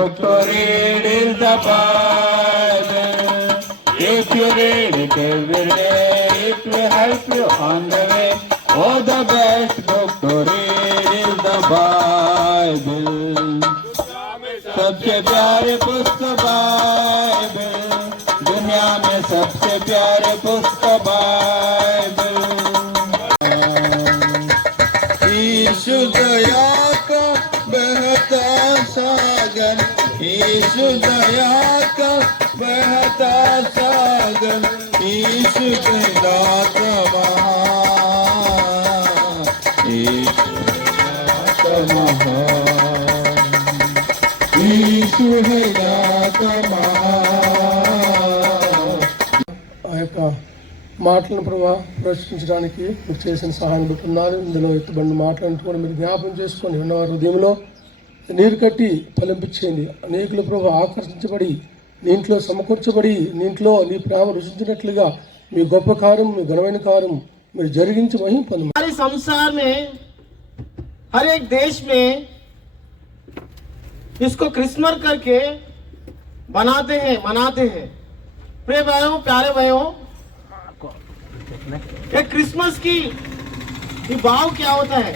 To read is the Bible. If you read it every day, it will help you on the way. Oh, the best book to read is the Bible. सबसे प्यारे पुस्तक Bible, दुनिया में सबसे प्यारे पुस्तक Bible. यीशु दया का बहता सागर, यीशु दया का बहता सागर, यीशु दया का महान, यीशु दया का महान, यीशु दया का महान। ఆ యొక్క మాటలను ప్రభావ ప్రశ్నించడానికి మీరు చేసిన సహాయం పెట్టున్నారు. ఇందులో ఎత్తుబండి మాటలను కూడా మీరు జ్ఞాపం చేసుకొని ఉన్నవారి హృదయంలో నీరు కట్టి ఫలింపించేయండి. అనేకులు ప్రభావ ఆకర్షించబడి నీ ఇంట్లో సమకూర్చబడి నీ ఇంట్లో నీ ప్రేమ రుచించినట్లుగా మీ గొప్ప కార్యం, మీ ఘనమైన కార్యం మీరు జరిగించి మహిమ పొందమని. हमारे संसार में हर एक देश में इसको क्रिसमस करके मनाते हैं। प्रिय भाइयों, प्यारे भाइयों, एक क्रिसमस की भाव क्या होता है,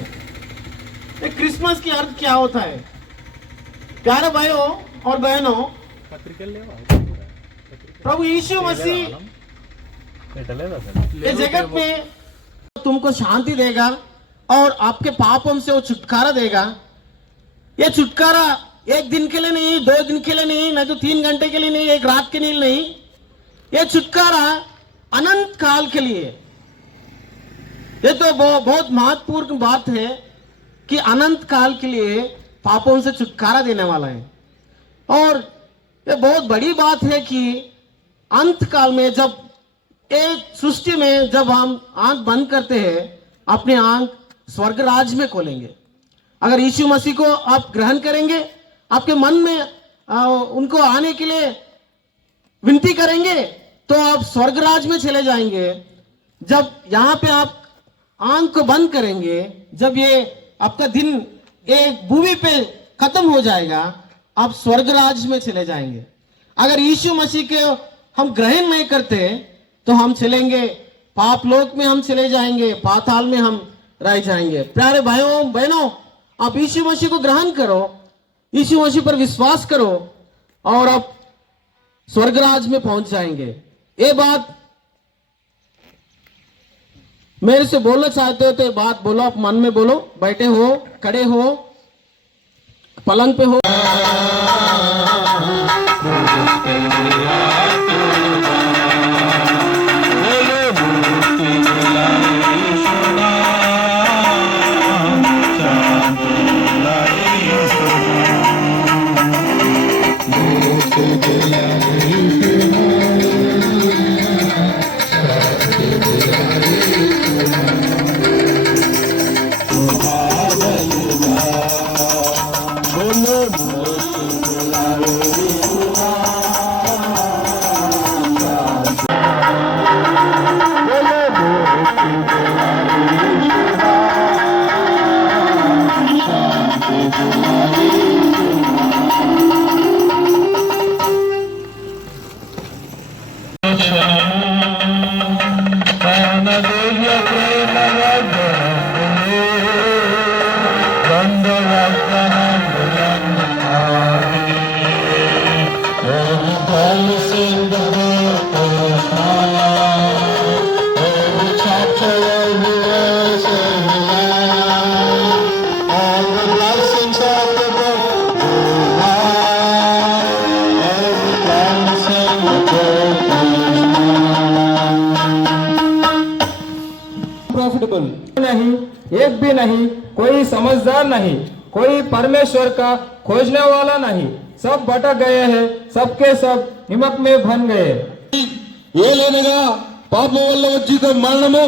एक क्रिसमस की अर्थ क्या होता है? प्यारे भाइयों और बहनों, प्रभु यीशु मसीह इस जगत में तुमको शांति देगा और आपके पापों से वो छुटकारा देगा। ये छुटकारा एक दिन के लिए नहीं, 2 दिन के लिए नहीं, तो 3 घंटे के लिए नहीं, एक रात के लिए नहीं। ये छुटकारा अनंत काल के लिए। ये तो बहुत महत्वपूर्ण बात है कि अनंत काल के लिए पापों से छुटकारा देने वाला है। और ये बहुत बड़ी बात है कि अंत काल में जब एक सृष्टि में जब हम आंख बंद करते हैं, अपने आंख स्वर्ग राज में खोलेंगे। अगर यीशु मसीह को आप ग्रहण करेंगे, आपके मन में उनको आने के लिए विनती करेंगे, तो आप स्वर्ग राज में चले जाएंगे। जब यहाँ पे आप आंख को बंद करेंगे, जब ये आपका दिन एक भूमि पे खत्म हो जाएगा, आप स्वर्ग राज में चले जाएंगे। अगर यीशु मसीह के हम ग्रहण नहीं करते तो हम चलेंगे पाप लोक में, हम चले जाएंगे, पाताल में हम रह जाएंगे। प्यारे भाइयों बहनों, आप यीशु मसीह को ग्रहण करो, यीशु मसीह पर विश्वास करो और आप स्वर्ग राज में पहुंच जाएंगे। ये बात मेरे से बोलना चाहते हो तो ये बात बोलो, आप मन में बोलो, बैठे हो, खड़े हो, पलंग पे हो। नहीं, एक भी नहीं, कोई समझदार नहीं, कोई परमेश्वर का खोजने वाला नहीं, सब भटक गए हैं, सबके सब निमक में बन गए। ఏలనగా పాపం వల్ల వచ్చిన మరణము,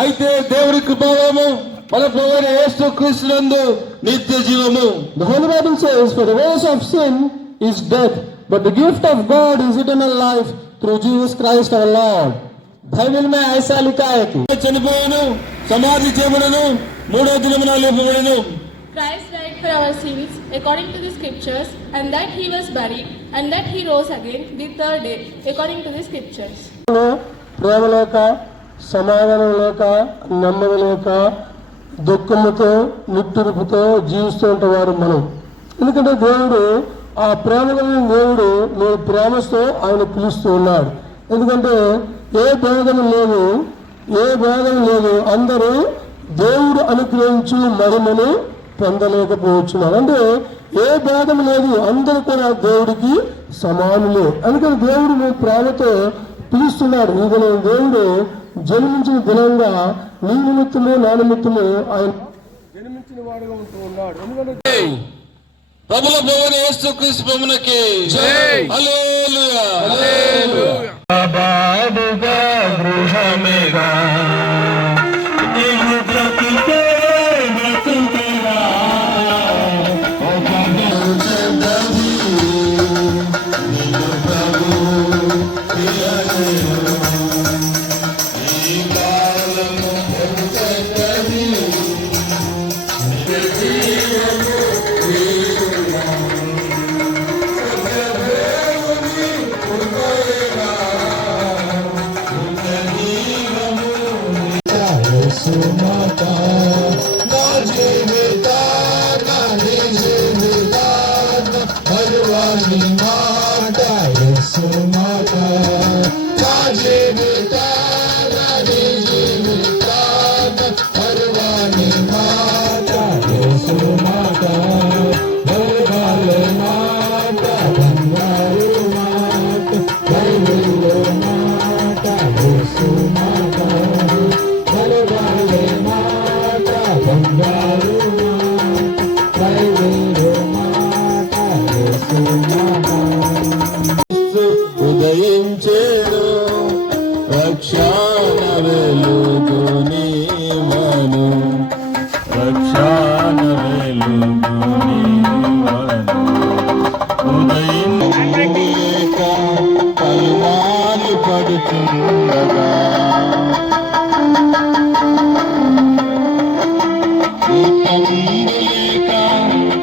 అయితే దేవుని కృపావరము మన ప్రభువైన యేసుక్రీస్తునందు నిత్య జీవము. The Holy Bible says, for the wages of sin is death, but the gift of God is eternal life through Jesus Christ our Lord. Bible में ऐसा लिखा है कि చనిపోయాను, సమాధి చేయబడను, 3వ దినమున లేపబడను. Christ died for our sins according to the scriptures, and that he was buried, and that he rose again the third day according to the scriptures. ప్రేమ లేక, సమాధానం లేక, నెమ్మది లేక, దుఃఖముతో, నిట్టూర్పుతో జీవిస్తూ ఉంటేవారు మనం. ఎందుకంటే దేవుడు, ఆ ప్రేమ కలిగిన దేవుడు నీ ప్రేమతో ఆయన పిలుస్తూ ఉన్నాడు. ఎందుకంటే ఏ భేదం లేదు, అందరూ దేవుడు అనుగ్రహించు మహిమను పొందలేకపోతున్నారు. అంటే ఏ భేదం లేదు, అందరూ కూడా దేవుడికి సమానులే. అందుకని దేవుడు నీ ప్రేమతో పిలుస్తున్నాడు. ఇది దేవుడు జన్మించిన దినంగా నీ నిమిత్తము, నా నిమిత్తము ఆయన జన్మించిన వాడుగా ఉంటూ ఉన్నాడు. ఎందుకంటే ప్రభుల ప్రభువైన యేసుక్రీస్తు ప్రభువునికి జై. హల్లెలూయా, హల్లెలూయా. బాబుగా గృహమేగా నీవు బ్రతికే బ్రతుకుగా చెడ్డది నీవు ప్రభు ప్రియనేరు ఈ కాలము చెడ్డది ఉదయించేను రక్షణ వెలుగు నీవను, రక్షణ వెలుగు నీవను. ఉదయించలేక కల్వాలు పడుతుండగా లేక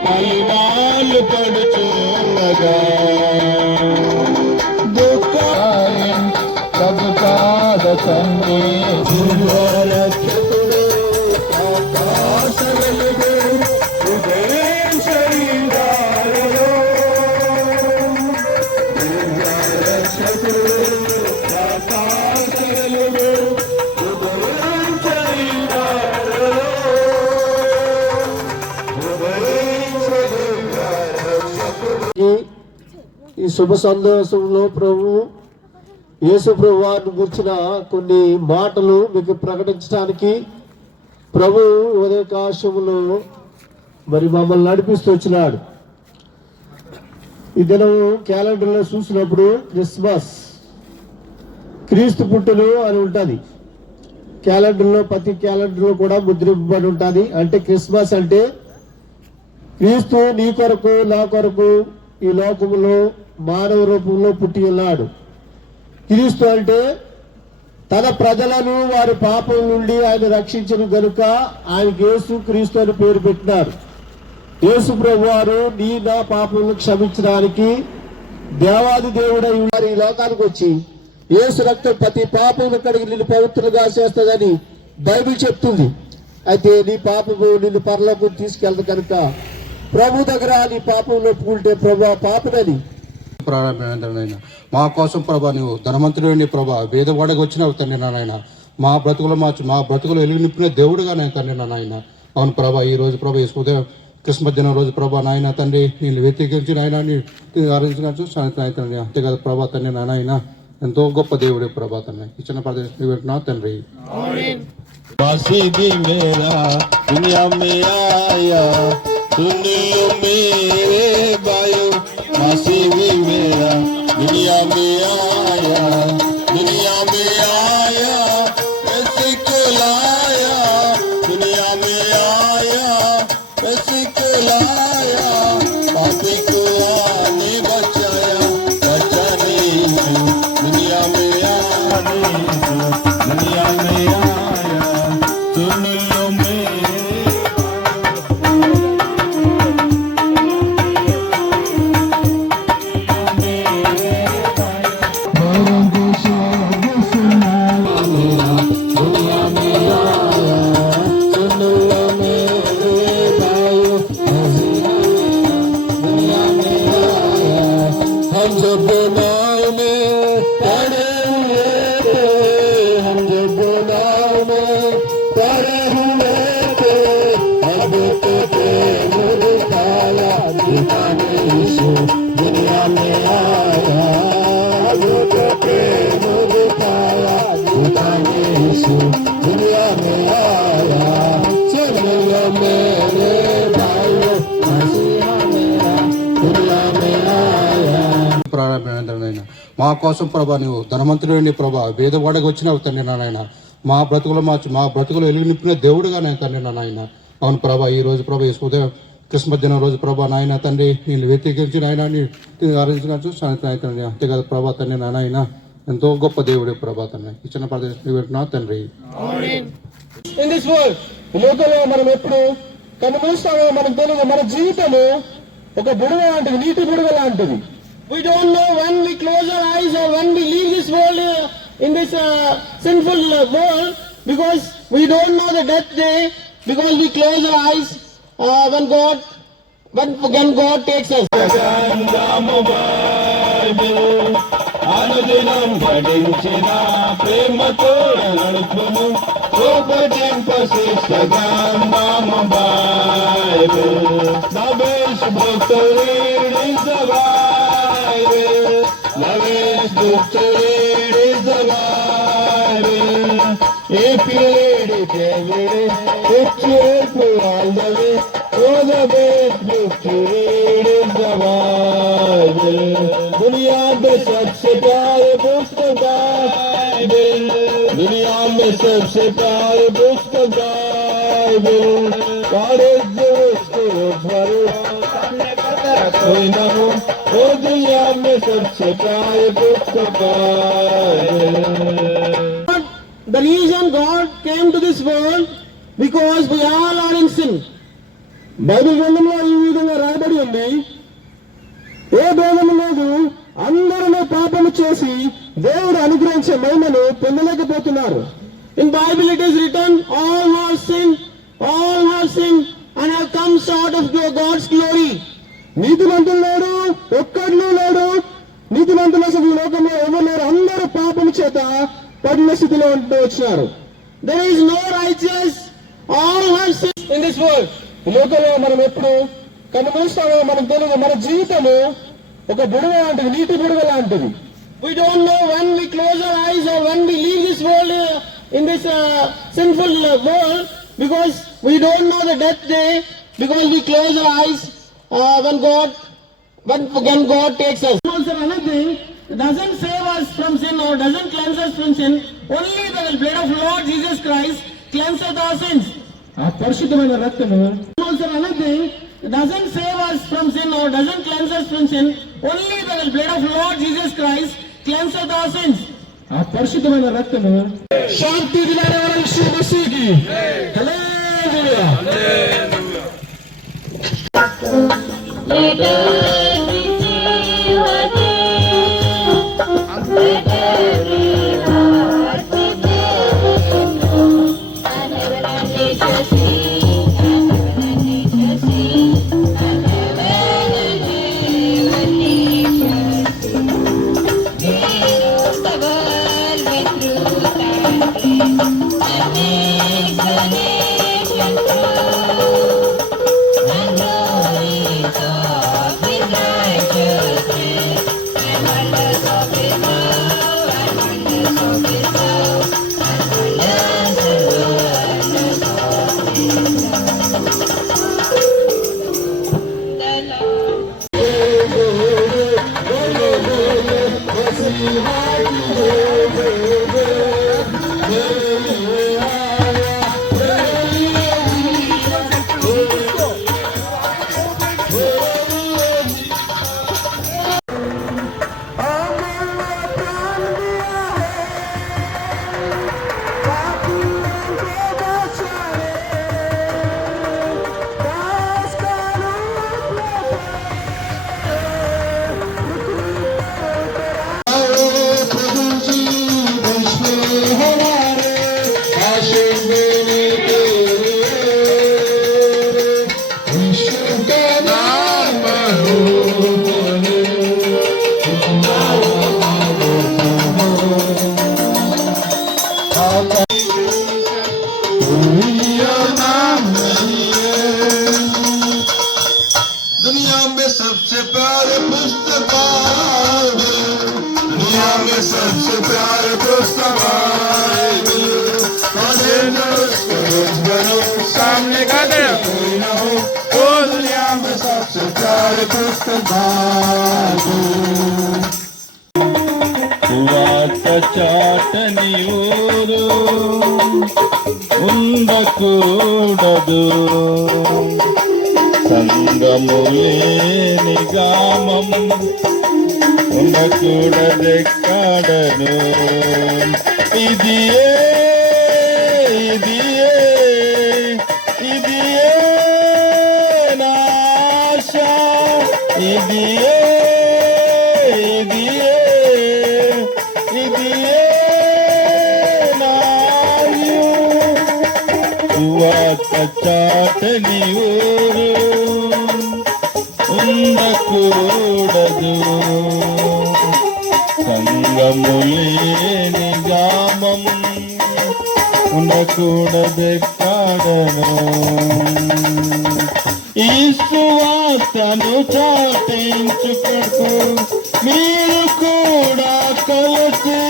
కల్వాలు పడుతుండగా తండ్రి రక్షకుడు ఆకాశములకు ఉదయం శరీరాలలో రక్షకుడు ఆకాశములకు ఉదయం శరీరాలలో ఈ శుభ సందేశంలో ప్రభు యేసు ప్రభు వారిని గురించిన కొన్ని మాటలు మీకు ప్రకటించడానికి ప్రభు ఉదయకాశములో మరి మమ్మల్ని నడిపిస్తూ వచ్చినాడు. ఈ దినం క్యాలెండర్లో చూసినప్పుడు క్రిస్మస్, క్రీస్తు పుట్టును అని ఉంటుంది. క్యాలెండర్లో, ప్రతి క్యాలెండర్లో కూడా ముద్రింపబడి ఉంటుంది. అంటే క్రిస్మస్ అంటే క్రీస్తు నీ కొరకు, నా కొరకు ఈ లోకములో మానవ రూపంలో పుట్టి ఉన్నాడు. క్రీస్తు అంటే తన ప్రజలను వారి పాపం నుండి ఆయన రక్షించిన గనుక ఆయనకి యేసు క్రీస్తు అని పేరు పెట్టినారు. యేసు ప్రభు వారు నీ నా పాపములను క్షమించడానికి దేవాది దేవుడై వారు ఈ లోకానికి వచ్చి యేసు రక్తం ప్రతి పాపమును కడిగి నిన్ను పవిత్రంగా చేస్తుందని బైబిల్ చెప్తుంది. అయితే నీ పాపము నిన్ను పరలోకం తీసుకెళ్తా కనుక ప్రభు దగ్గర నీ పాపంలో ఒప్పుకుంటే ప్రభు పాపనని ప్రారంభమైందనైనా మా కోసం ప్రభా నువ్వు ధనవంతుడైన ప్రభా వేదవాడకి వచ్చినావు తండ్రి నాయన. మా బ్రతుకులు వెలుగు నింపిన దేవుడుగా నేను తండ్రి నాయన. అవును ప్రభా, ఈ రోజు ప్రభా ఉదయం క్రిస్మస్ దినం రోజు ప్రభా నాయన తండ్రి నేను వ్యతిరేకించి నాయన ఆరాధించినట్టు తండ్రి. అంతేకాదు ప్రభా తండ్రి నాయన ఎంతో గొప్ప దేవుడే ప్రభా తండ్రి. ఇచ్చిన ప్రదేశం పెట్టినా తండ్రి. मसीह भी मेरा दुनिया में आया, दुनिया में आया, ऐसे को लाया, दुनिया में आया, ऐसे को लाया, पापी को आने बचाया, बचाने दुनिया में आया, दुनिया में आया, सुन लो मेरे మా కోసం ప్రభా నువ్వు ధనవంతుడైన ప్రభా పేదవాడకి వచ్చినావు తండ్రి నాయన మా బ్రతుకులు వెలుగు నింపిన దేవుడుగా నేను తండ్రి నాయన. అవును ప్రభా ఈ రోజు ప్రభా ఈ ఉదయం క్రిస్మస్ దినం రోజు ప్రభా నాయన తండ్రి నేను వ్యతిరేకించి నాయన అంతే కదా ప్రభా తండ్రి నాయన ఎంతో గొప్ప దేవుడు ప్రభా తండ్రి ఇచ్చిన ప్రదేశం పెట్టినా తండ్రి. ఇన్ దిస్ వరల్డ్ లోకంలో మనం ఎప్పుడు కన్ను మూస్తామో మనకు తెలియదు. మన జీవితము ఒక బుడగ లాంటిది, నీటి బుడగ లాంటిది. We don't know when we close our eyes or when we leave this world, in this sinful world, because we don't know the death day, because we close our eyes when God takes us. అనుదినం పఠించిన ప్రేమతో నడుపును ఉపటింపశిష్టగా నామ Bible. The best book to read is the Bible. The best book to read is the Bible. If you read it every day, it will help you all the way. Oh, the best book to read is the Bible. दुनिया में सबसे प्यारे पुस्तक Bible, दुनिया में सबसे प्यारे पुस्तक बाइबल. कोई न हो वो दुनिया में सबसे प्यारे पुस्तक Bible. The reason God came to this world, because we all are in sin. Bible గ్రంథంలో ఈ విధంగా రాయబడి ఉంది, ఏ భేదము లేదు, అందరూ పాపము చేసి దేవుడు అనుగ్రహించే మహిమను పొందలేకపోతున్నారు. In Bible it is written, all have sinned and have come short of God's glory. నీతిమంతులు లేడు, ఒక్కడు లేడు. నీతిమంతులు అసలు ఈ లోకంలో ఎవరు లేరు. అందరూ పాపము చేత పడిన స్థితిలో వచ్చినారు. There is no righteous, all have sinned. In this world లోకంలో మనం ఎప్పుడు కన్ను మూస్తామో మనకు తెలియదు. మన జీవితము ఒక బుడగ లాంటిది, నీటి బుడగ లాంటిది. We don't know when we close our eyes or when we leave this world, in this sinful world, because we don't know the death day, because we close our eyes when God takes us. Also another thing, doesn't save us from sin or doesn't cleanse us from sin. Only the blood of Lord Jesus Christ cleanses our sins. ఆ పరిశుద్ధమైన రక్తము Also another thing, doesn't save us from sin or doesn't cleanse us from sin. Only the blood of Lord Jesus Christ cleanses our sins. ఆ పరిశుద్ధమైన రక్తము శాంతి దిలానే వారి యేసు మసీహి. హల్లెలూయా. Let every see what let every heart be glad. And heaven and nature sing, and heaven and nature sing, and heaven and nature sing. They rule the world with truth and grace, and makes the nation true. And glories of His righteousness, and wonders of His love, and wonders of His love, and wonders of His love. The Lord दुनिया में सबसे प्यारे पुस्तक Bible, दुनिया में सबसे प्यारे पुस्तक बाइबल. सामने खड़े कोई ना हो वो दुनिया में सबसे प्यारे पुस्तक बाइबल. చాటని ఊరు ఉండకూడదు, సంగము లేని గ్రామం ఉండకూడదెక్కడను. ఇది నాశ, ఇది నాయు సువార్త చాటని ఊరు ఉండకూడదు, సంగము లేని గ్రామం ఉండకూడదెక్కడను. ఈ సువార్తను చాటించుటకు మీరు కూడా కలిసి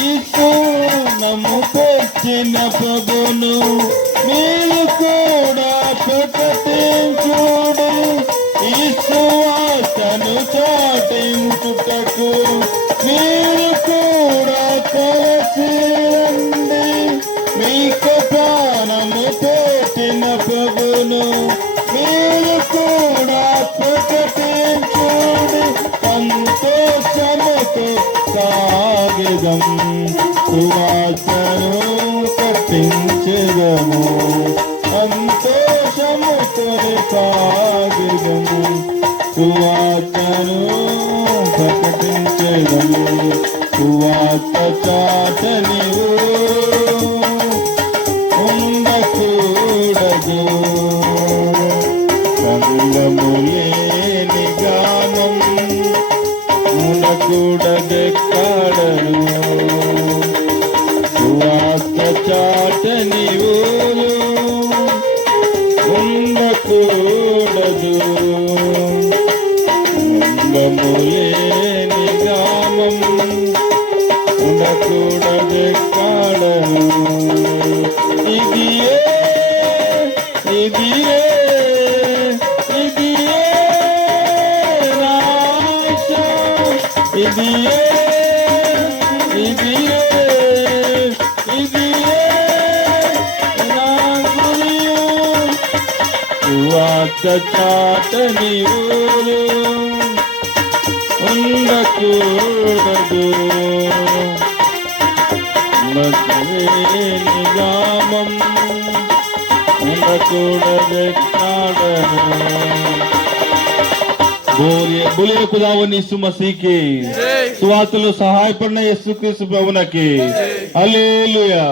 ఈ సోనము తెచ్చిన ప్రభును మీరు కూడా ప్రకటించుడు. ఈ సువార్తను చాటించుటకు మీరు కూడా కలిసి రండి. మీకు ప్రాణము పెట్టిన ప్రభును మీరు కూడా ప్రకటించుడి. సంతోషముతో సాగిదం సువార్తను కట్టించెదము, సంతోషముతో సాగిదము సువార్తను ప్రకటించెదము. సువార్త చాటని ఉండకూడదు, సంగము లేని గానం ఉండకూడదెక్కడను. సువార్త చాటని ఊరు ఉండకూడదు, సంగము లేని గ్రామం ఉండకూడదెక్కడను. ఇది నాశ, ఇది నాగురియు సువార్త చాటని ఊరు ఉండకూడదు, నిగామం ఉండకూడదెక్కడను. बोलिए खुदावन यीशु मसीह की सुवार्तलो సహాయపడిన యేసుక్రీస్తు ప్రభువునకి హల్లెలూయా.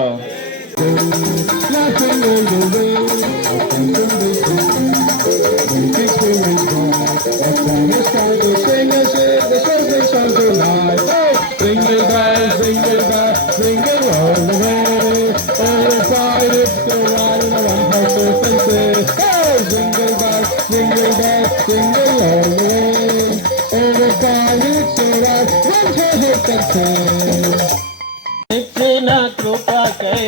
నిచ్చిన కృపకై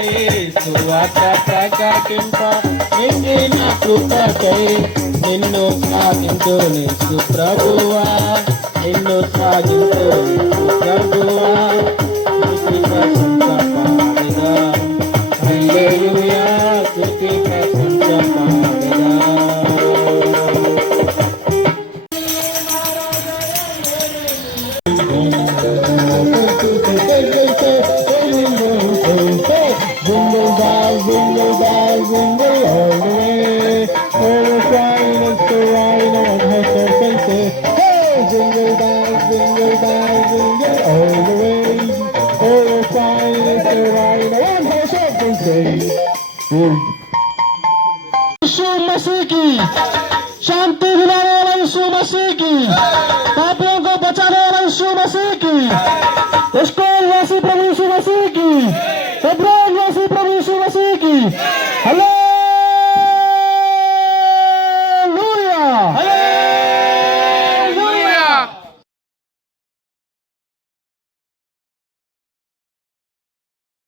సువార్త ప్రకటింప, నిచ్చిన కృపకై నిన్ను సాగింతుని సుప్రభువా, నిన్ను సాగింతుని సుప్రభువా. స్తుతి ప్రశంస పాడెదా, హల్లెలూయా, స్తుతి ప్రశంస పాడెదా. Jingle bells, jingle bells, jingle all the way. We're flying us to ride on horse open sleigh. Hey, jingle bells, jingle bells, jingle all the way. We're flying us to ride on horse open sleigh. यीशु मसीह की